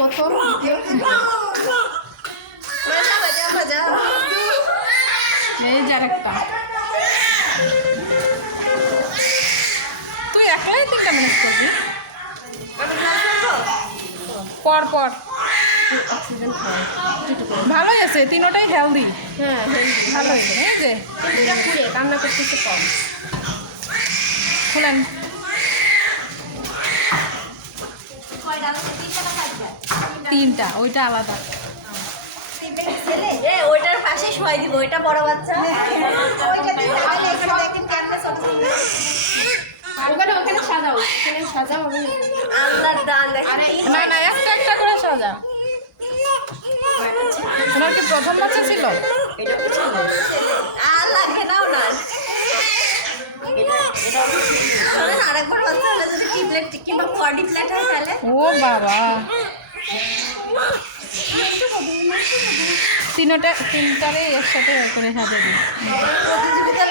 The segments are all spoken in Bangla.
প্রথম এই যে আরেকটা তুই একলাই 3টা ম্যানেজ করবি পর পর ভালোই আছে 3টাই হেলদি হ্যাঁ ভালো হয়েছে এই যে পুড়ে কান্না করতেছে কম খুলেন তিনটা ওইটা আলাদা ওইটার পাশে শোয়াই দিব ওইটা বড় বাচ্চা ওখানে ওখানে সাজাও ওখানে সাজাও আমি আল্লাহর দান না না একটা একটা করে সাজা ওনার কি প্রথম বাচ্চা ছিল আর লাগবে নাও না আরেকবার বাচ্চা হলে যদি টিপলেট কিংবা কোয়াড্রিপ্লেট হয় তাহলে ও বাবা তিনটারে একসাথে করে সাজা দিই প্রতিযোগিতা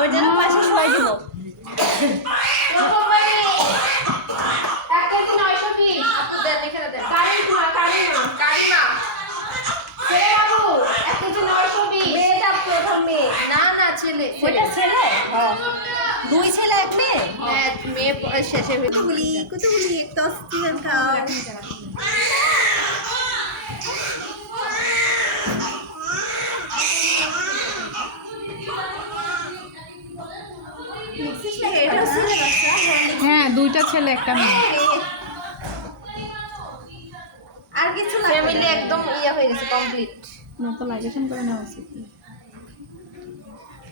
ওইটার পাশে শোয়াই দিব ওইটা ছেলে দুই ছেলে এক মেয়ে মেয়ে শেষে কতগুলি একটা অস্তিগান খাও হ্যাঁ 2টা ছেলে একটা মেয়ে আর কিছু না ফ্যামিলি একদম ইয়া হয়ে গেছে কমপ্লিট নতুন করে নেওয়া উচিত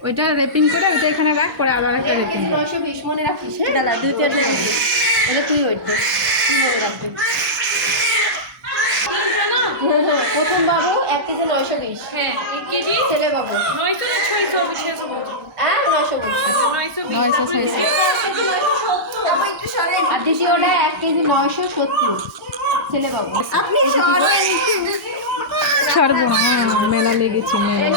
ওইটা র্যাপিং করে ওইটা এখানে রাখ পরে আবার একটা র্যাপিং 920 মনে রাখিস দাদা দুইটা এটা তুই ওইটা মনে রাখবি প্রথম বাবু 1 কেজি 920 হ্যাঁ 1 কেজি ছেলে বাবু 900 না 600 হ্যাঁ 920 আর দ্বিতীয়টা 1 কেজি 970 ছেলে বাবু আপনি ছাড়বো না মেলা লেগেছে মেলা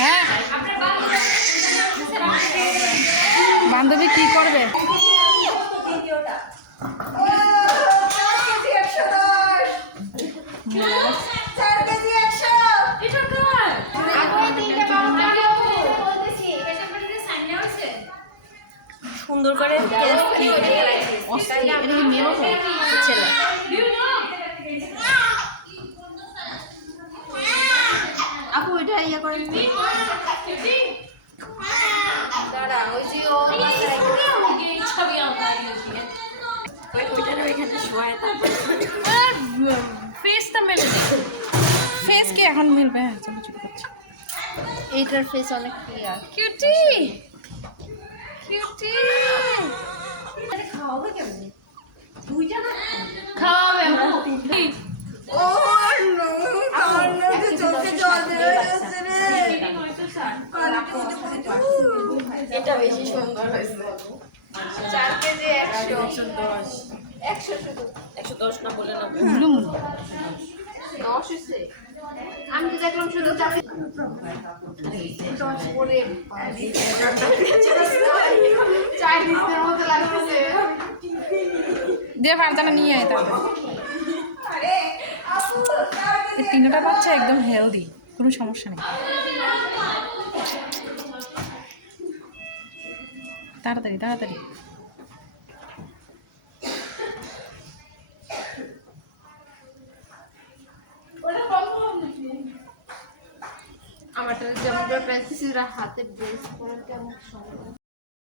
হ্যাঁ বান্ধবী কি করবে সুন্দর করে ছেলে আপু এটা ইয়া করে দাঁড়া ওই যে ও ফেসটা মেলে ফেস কি এখন মিলবে হ্যাঁ চলো চলো করছি এইটার ফেস অনেক ক্লিয়ার কিউটি কিউটি খাওয়াবে কেমনি দুইটা না খাওয়াবে ও নো তার মধ্যে চোখে জল দিয়ে গেছে রে এটা বেশি সুন্দর হয়েছে 4 কেজি 110 100 শুধু 110 না বলে না ব্লুম 10 হইছে আমি তো দেখলাম শুধু 10 করে চাইনিজের মতো লাগছে দিয়ে ফারজানা নিয়ে আয় তাহলে আরে আপু এই 3টা বাচ্চা একদম হেলদি কোনো সমস্যা নেই তাড়াতাড়ি তাড়াতাড়ি আমারটা যেমন করে প্র্যাকটিসরা হাতে ড্রেস পরে কেমন সুন্দর